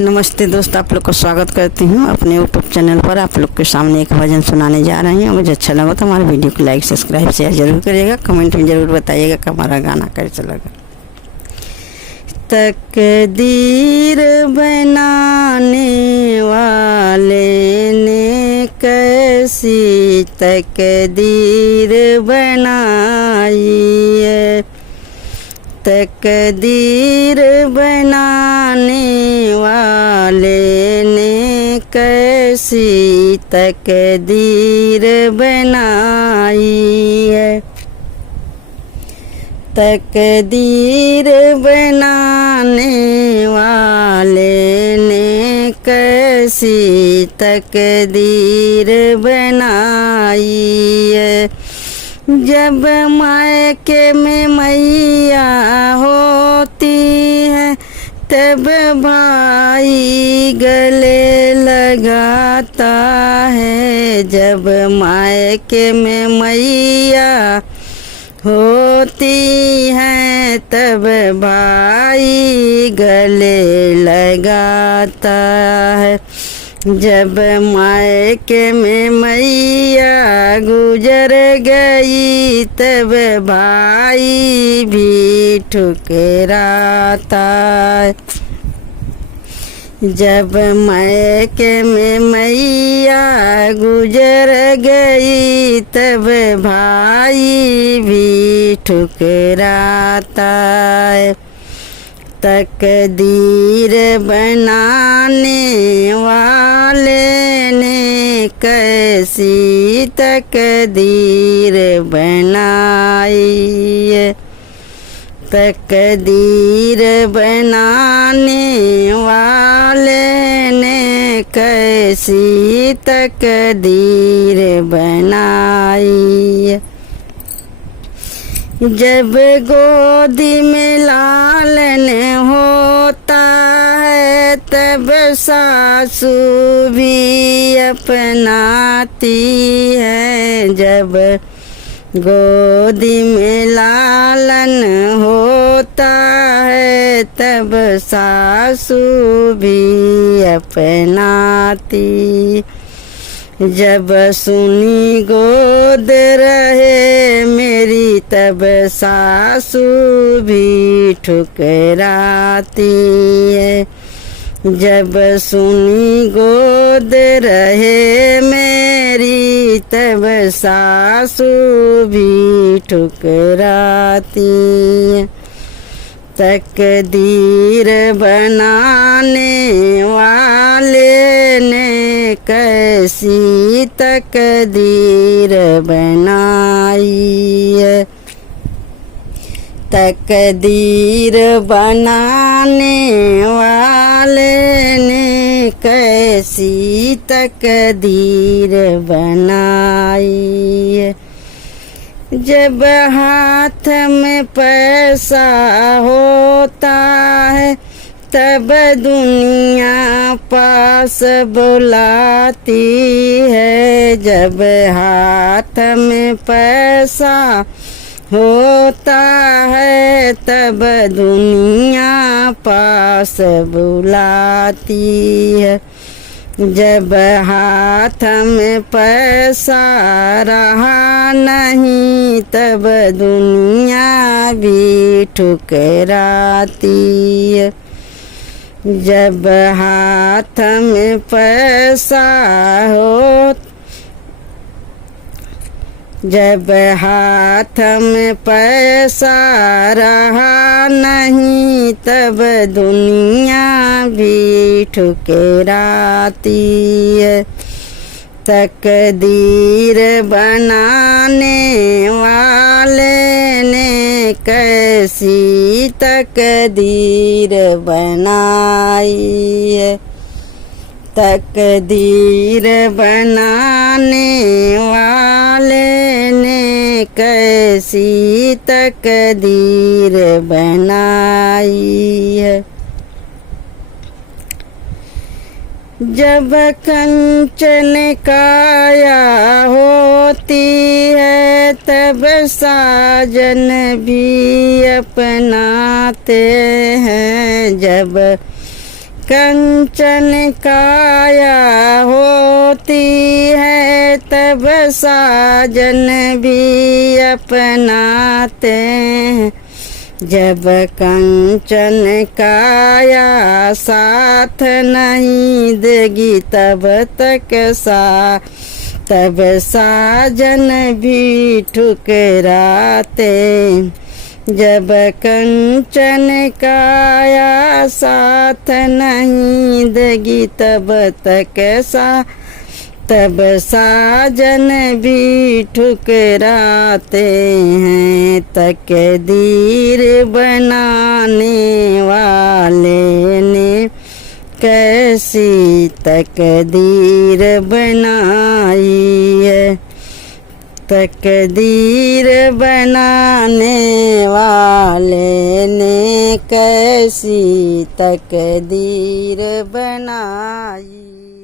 नमस्ते दोस्त, आप लोग को स्वागत करती हूँ अपने यूट्यूब चैनल पर। आप लोग के सामने एक भजन सुनाने जा रही हूँ। मुझे अच्छा लगा तो हमारे वीडियो को लाइक सब्सक्राइब शेयर जरूर करिएगा। कमेंट में ज़रूर बताइएगा कि हमारा गाना कैसा लगा। तकदीर बनाने वाले ने कैसी तकदीर बनाई है। तकदीर बनाने वाले ने कैसी तकदीर बनाई है। तकदीर बनाने वाले ने कैसी तकदीर बनाई है। जब मायके में मैया होती है तब भाई गले लगाता है। जब मायके में मैया होती है तब भाई गले लगाता है। जब मायके में मैया गुजर गई तब भाई भी ठुकराता है। जब मायके में मैया गुजर गई तब भाई भी ठुकराता है। तकदीर बनाने वाले ने कैसी तकदीर बनाई है। तकदीर बनाने वाले ने कैसी तकदीर बनाई है। जब गोदी में लालन होता है तब सासू भी अपनाती है। जब गोदी में लालन होता है तब सासू भी अपनाती। जब सुनी गोद रहे मेरी तब सासू भी ठुकराती है। जब सुनी गोद रहे मेरी तब सासू भी ठुकराती है। तकदीर बनाने वाले ने कैसी तकदीर बनाई है। तकदीर बनाने वाले ने कैसी तकदीर बनाई है। जब हाथ में पैसा होता है तब दुनिया पास बुलाती है। जब हाथ में पैसा होता है तब दुनिया पास बुलाती है। जब हाथ में पैसा रहा नहीं तब दुनिया भी ठुकराती है। जब हाथ में पैसा हो जब हाथ में पैसा रहा नहीं तब दुनिया भी ठुकराती है। तकदीर बनाने वाले ने कैसी तकदीर बनाई है। तकदीर बनाने वाले ने कैसी तकदीर बनाई है। जब कंचन काया होती है तब साजन भी अपनाते हैं। जब कंचन काया होती है तब साजन भी अपनाते हैं। जब कंचन काया साथ नहीं देगी तब साजन भी ठुकराते। जब कंचन काया साथ नहीं देगी तब साजन भी ठुकराते हैं। तकदीर बनाने वाले ने कैसी तकदीर बनाई है। तकदीर बनाने वाले ने कैसी तकदीर बनाई।